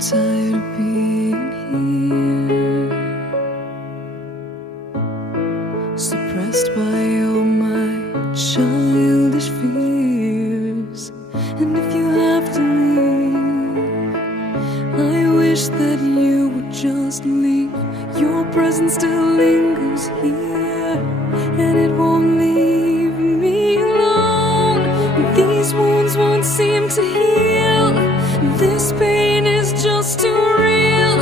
tired of being here, suppressed by all my childish fears. And if you have to leave, I wish that you would just leave. Your presence still lingers here, and it won't leave me alone. These wounds won't seem to heal. This pain is just too real.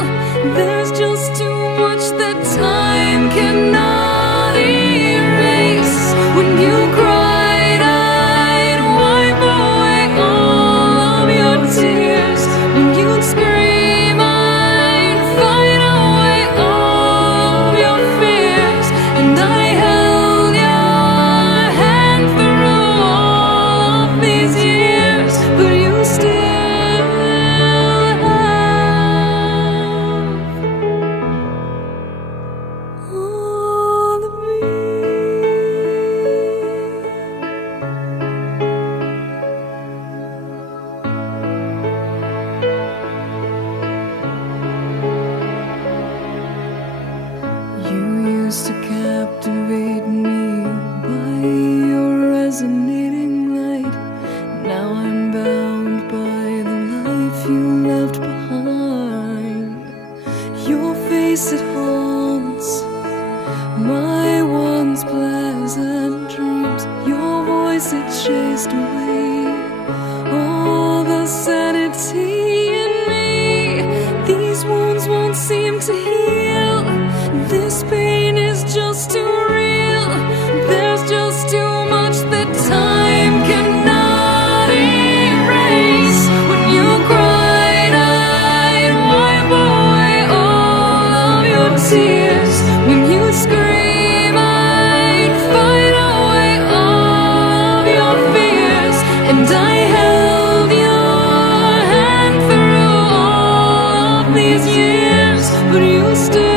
There's just too much that time cannot erase. When you cried, I'd wipe away all of your tears. When you'd scream, I'd fight away all of your fears. And I held your hand through all of these years, but you still used to captivate me by your resonating light. Now I'm bound by the life you left behind. Your face, it haunts my once pleasant dreams. Your voice, it chased away all the sanity in me. These wounds won't seem to heal. This pain is just too real. There's just too much that time cannot erase. When you cried, I'd wipe away all of your tears. When you scream, I'd fight away all of your fears. And I held your hand through all of these years, but you still